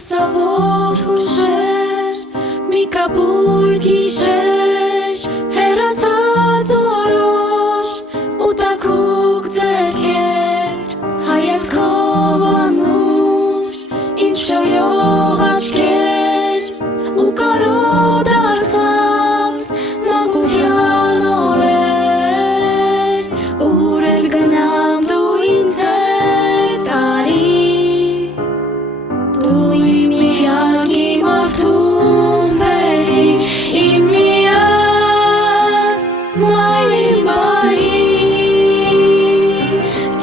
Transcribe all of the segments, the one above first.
Լուսավոր հուշեր, մի կապույտ գիշեր, հեռացած օրոր ու տաքուկ ձեռքեր, հայացքով անուշ, ինչ շոյող աչքեր ու կարոտ դարձած մանկության օրեր, ուր էլ գնամ դու ինձ հետ արի, դու իմ միակ իմ արթուն բերի, իմ միակ մայրին բարի,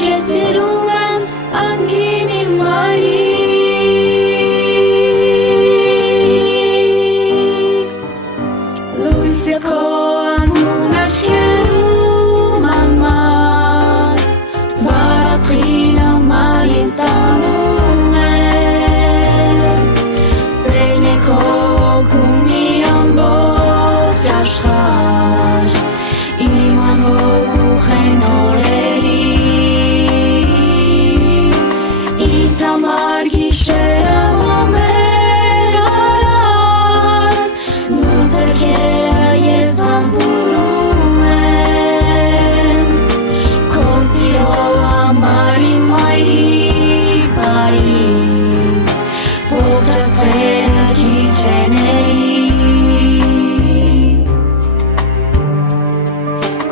քեզ սիրում եմ անգին իմ մայրի, լույսը քո անհուն աչքերում անմար, վարասխինը մանից տանում է, սերն է քո հոգում մի ամբողջ աշխարհ, իմ անհոգ ու խենթ օրերի, ինձ համար գիշերը մամեր արած, նոր ձեռքերը ես համբուրում եմ, քո սիրո համար իմ մայրիկ բարին, ողջ աստղերը քիչ են էլի,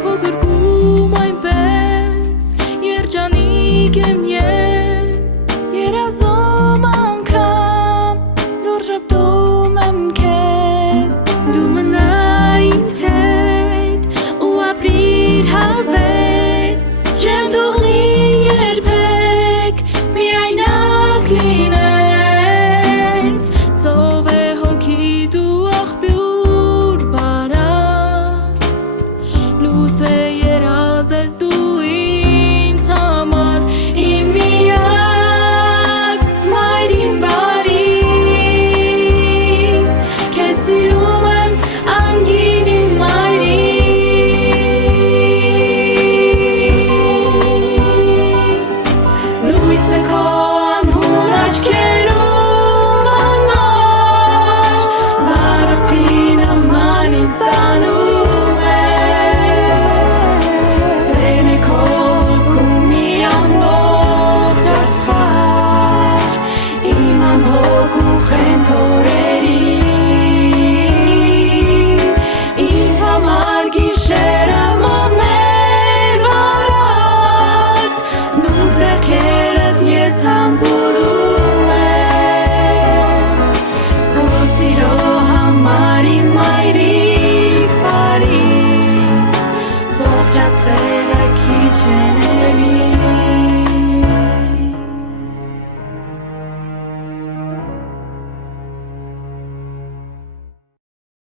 քո գրկում այնպես երջանիկ եմ ես, երազում անգամ նոր ժպտում եմ քեզ, դու մնա ինձ հետ ու ապրիր հավետ, չեմ թողնի երբեք միայնակ լինես, ծով է հոգիդ ու աղբյուր